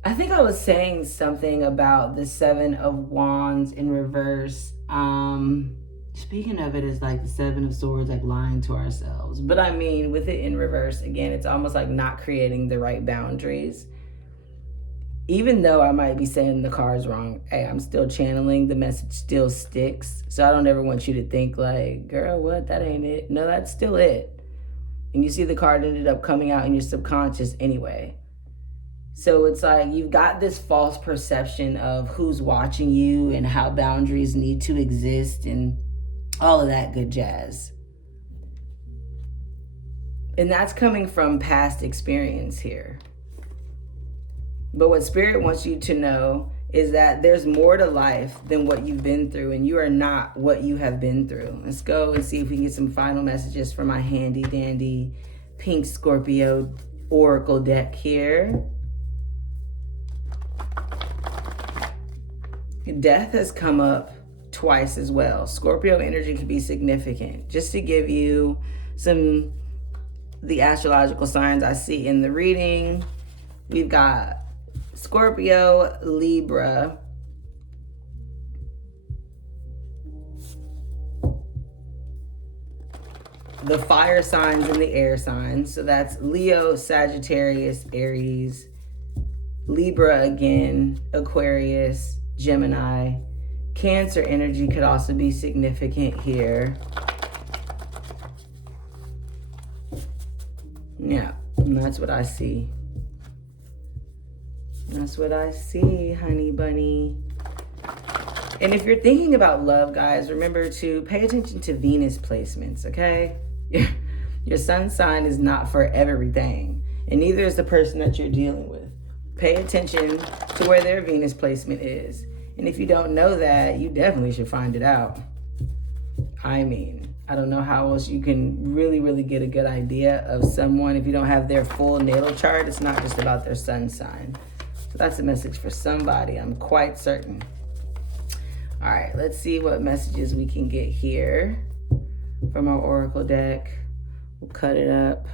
I think I was saying something about the Seven of Wands in reverse. Speaking of it as like the Seven of Swords, like lying to ourselves. But I mean, with it in reverse, again, it's almost like not creating the right boundaries. Even though I might be saying the cards wrong, hey, I'm still channeling. The message still sticks. So I don't ever want you to think like, girl, what? That ain't it. No, that's still it. And you see the card ended up coming out in your subconscious anyway. So it's like you've got this false perception of who's watching you and how boundaries need to exist and all of that good jazz. And that's coming from past experience here. But what Spirit wants you to know is that there's more to life than what you've been through, and you are not what you have been through. Let's go and see if we can get some final messages from my handy dandy Pink Scorpio Oracle deck here. Death has come up twice as well. Scorpio energy can be significant. Just to give you the astrological signs I see in the reading, we've got Scorpio, Libra, the fire signs and the air signs. So that's Leo, Sagittarius, Aries, Libra again, Aquarius, Gemini. Cancer energy could also be significant here. Yeah, and that's what I see. That's what I see, honey bunny. And if you're thinking about love, guys, remember to pay attention to Venus placements, okay? Your sun sign is not for everything, and neither is the person that you're dealing with. Pay attention to where their Venus placement is. And if you don't know that, you definitely should find it out. I mean, I don't know how else you can really, really get a good idea of someone if you don't have their full natal chart. It's not just about their sun sign. So that's a message for somebody, I'm quite certain. All right, let's see what messages we can get here from our Oracle deck. We'll cut it up.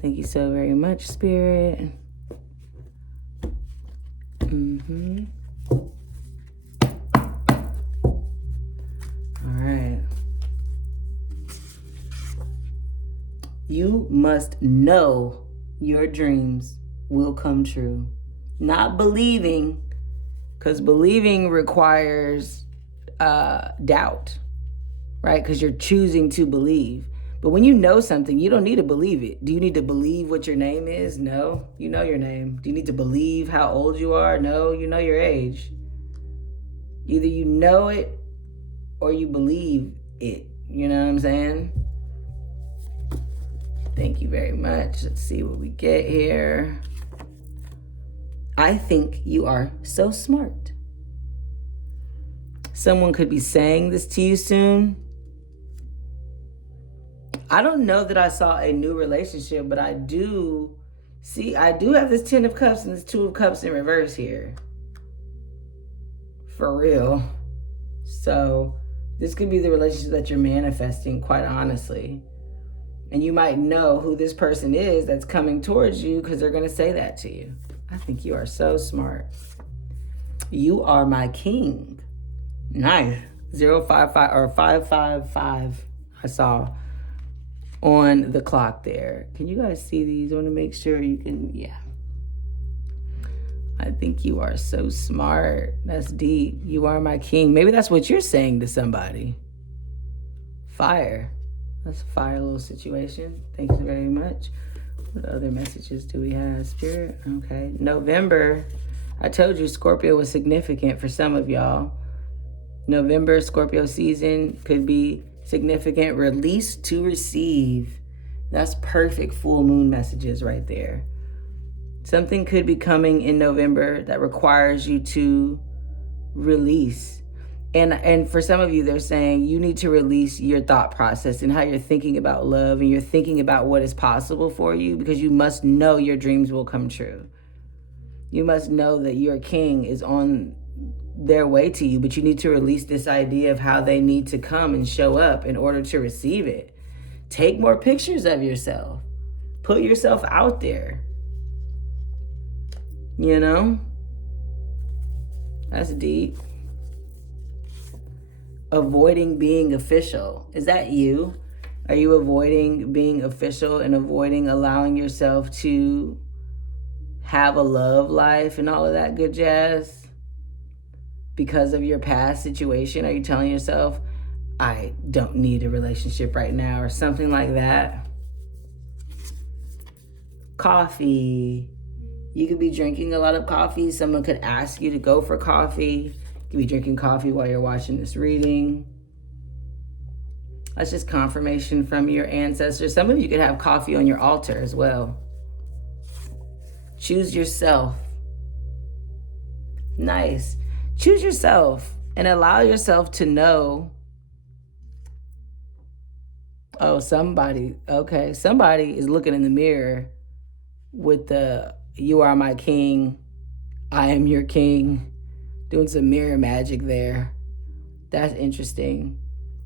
Thank you so very much, Spirit. right. You must know your dreams will come true. Not believing, because believing requires doubt, right? Because you're choosing to believe. But when you know something, you don't need to believe it. Do you need to believe what your name is? No, you know your name. Do you need to believe how old you are? No, you know your age. Either you know it or you believe it. You know what I'm saying? Thank you very much. Let's see what we get here. I think you are so smart. Someone could be saying this to you soon. I don't know that I saw a new relationship, but I do have this 10 of Cups and this 2 of Cups in reverse here. For real. So this could be the relationship that you're manifesting, quite honestly. And you might know who this person is that's coming towards you because they're going to say that to you. I think you are so smart. You are my king. Nice. 055 or 555 I saw on the clock there. Can you guys see these? I want to make sure you can, yeah. I think you are so smart. That's deep. You are my king. Maybe that's what you're saying to somebody. Fire. That's a fire little situation. Thank you very much. What other messages do we have, Spirit? Okay. November. I told you Scorpio was significant for some of y'all. November, Scorpio season could be significant. Release to receive. That's perfect full moon messages right there. Something could be coming in November that requires you to release. And for some of you, they're saying you need to release your thought process and how you're thinking about love and you're thinking about what is possible for you, because you must know your dreams will come true. You must know that your king is on their way to you, but you need to release this idea of how they need to come and show up in order to receive it. Take more pictures of yourself. Put yourself out there. You know? That's deep. Avoiding being official. Is that you? Are you avoiding being official and avoiding allowing yourself to have a love life and all of that good jazz because of your past situation? Are you telling yourself, I don't need a relationship right now, or something like that? Coffee. You could be drinking a lot of coffee. Someone could ask you to go for coffee. You could be drinking coffee while you're watching this reading. That's just confirmation from your ancestors. Some of you could have coffee on your altar as well. Choose yourself. Nice. Choose yourself and allow yourself to know. Oh, somebody is looking in the mirror with the "You are my king, I am your king," doing some mirror magic there. That's interesting.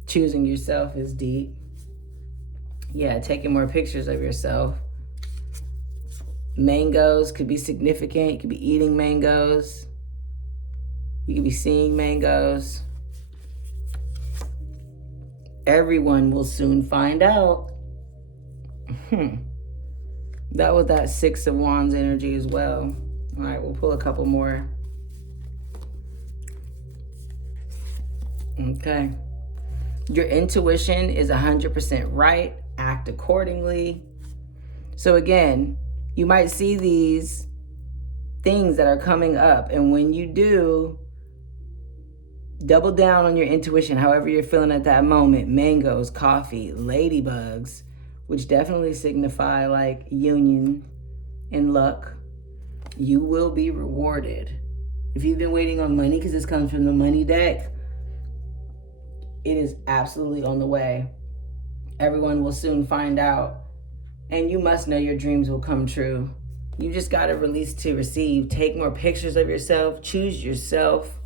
Choosing yourself is deep. Yeah, taking more pictures of yourself. Mangoes could be significant. You could be eating mangoes. You could be seeing mangoes. Everyone will soon find out. That was that 6 of Wands energy as well. All right, we'll pull a couple more. Okay. Your intuition is 100% right. Act accordingly. So again, you might see these things that are coming up, and when you do, double down on your intuition, however you're feeling at that moment. Mangoes, coffee, ladybugs, which definitely signify like union and luck. You will be rewarded. If you've been waiting on money, because this comes from the money deck, it is absolutely on the way. Everyone will soon find out. And you must know your dreams will come true. You just got to release to receive. Take more pictures of yourself. Choose yourself.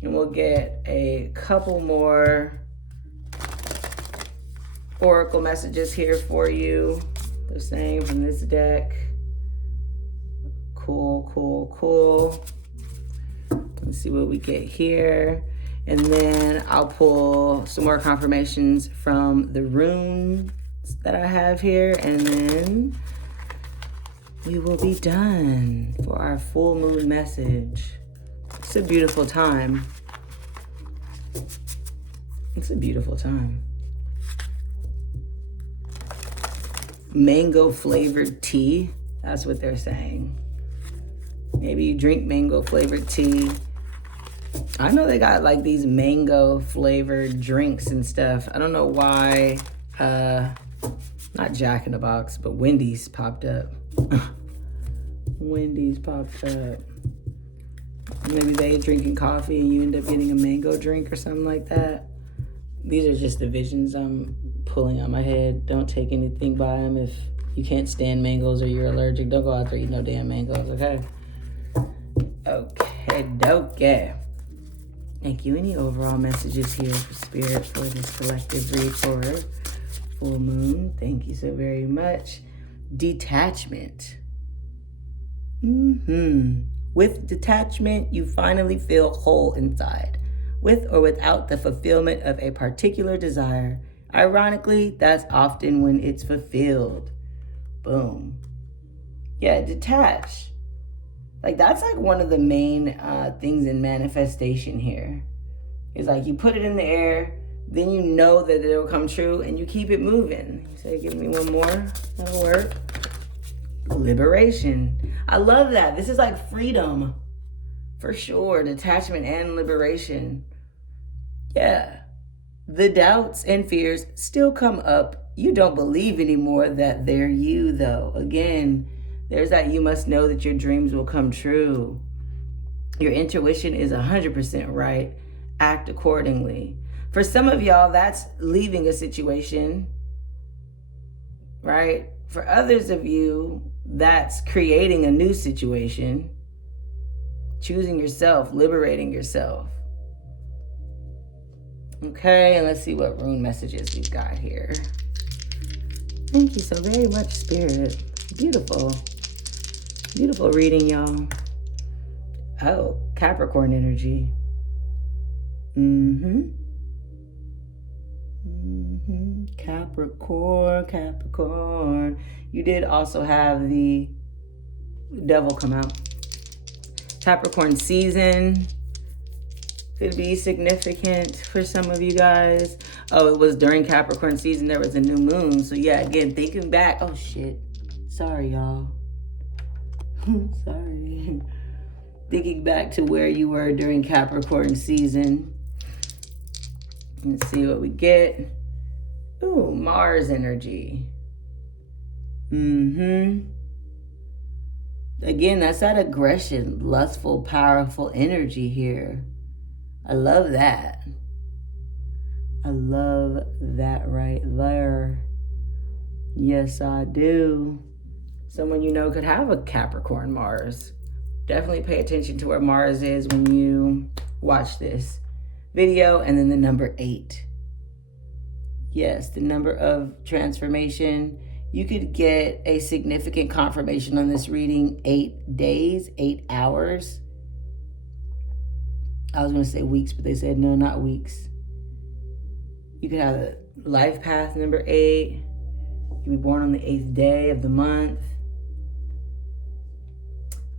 And we'll get a couple more oracle messages here for you. The same from this deck. Cool. Let's see what we get here. And then I'll pull some more confirmations from the runes that I have here. And then we will be done for our full moon message. It's a beautiful time. It's a beautiful time. Mango flavored tea. That's what they're saying. Maybe you drink mango flavored tea. I know they got like these mango flavored drinks and stuff. I don't know why, not Jack in the Box, but Wendy's popped up. Wendy's popped up. Maybe they drinking coffee and you end up getting a mango drink or something like that. These are just the visions I'm pulling out my head. Don't take anything by them. If you can't stand mangoes or you're allergic, don't go out there eat no damn mangoes, okay? Okay. Thank you. Any overall messages here for Spirit for this collective read for full moon? Thank you so very much. Detachment. With detachment, you finally feel whole inside, with or without the fulfillment of a particular desire. Ironically, that's often when it's fulfilled. Boom. Yeah, detach. Like, that's like one of the main things in manifestation here. It's like you put it in the air, then you know that it'll come true, and you keep it moving. You say, give me one more. That'll work. Liberation. I love that. This is like freedom. For sure. Detachment and liberation. Yeah. The doubts and fears still come up. You don't believe anymore that they're you, though. Again, there's that you must know that your dreams will come true. Your intuition is 100% right. Act accordingly. For some of y'all, that's leaving a situation, right? For others of you, that's creating a new situation. Choosing yourself, liberating yourself. Okay, and let's see what rune messages we've got here. Thank you so very much, Spirit. Beautiful. Beautiful reading, y'all. Oh, Capricorn energy. Capricorn. You did also have the Devil come out. Capricorn season could be significant for some of you guys. Oh, it was during Capricorn season, there was a new moon. So yeah, again, thinking back. Oh shit. Sorry, y'all. Sorry. Thinking back to where you were during Capricorn season. Let's see what we get. Ooh, Mars energy. Again, that's that aggression, lustful, powerful energy here. I love that. I love that right there. Yes, I do. Someone you know could have a Capricorn Mars. Definitely pay attention to where Mars is when you watch this video. And then the number 8. Yes, the number of transformation. You could get a significant confirmation on this reading. 8 days, 8 hours. I was going to say weeks, but they said no, not weeks. You could have a life path number 8. You could be born on the 8th day of the month.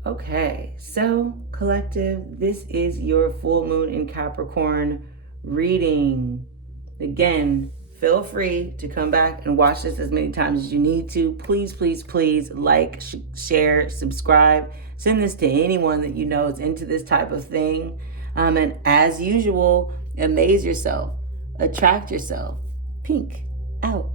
Okay, so collective, this is your full moon in Capricorn reading. Again, feel free to come back and watch this as many times as you need to. Please, please, please like, share, subscribe. Send this to anyone that you know is into this type of thing. And as usual, amaze yourself, attract yourself. Pink out.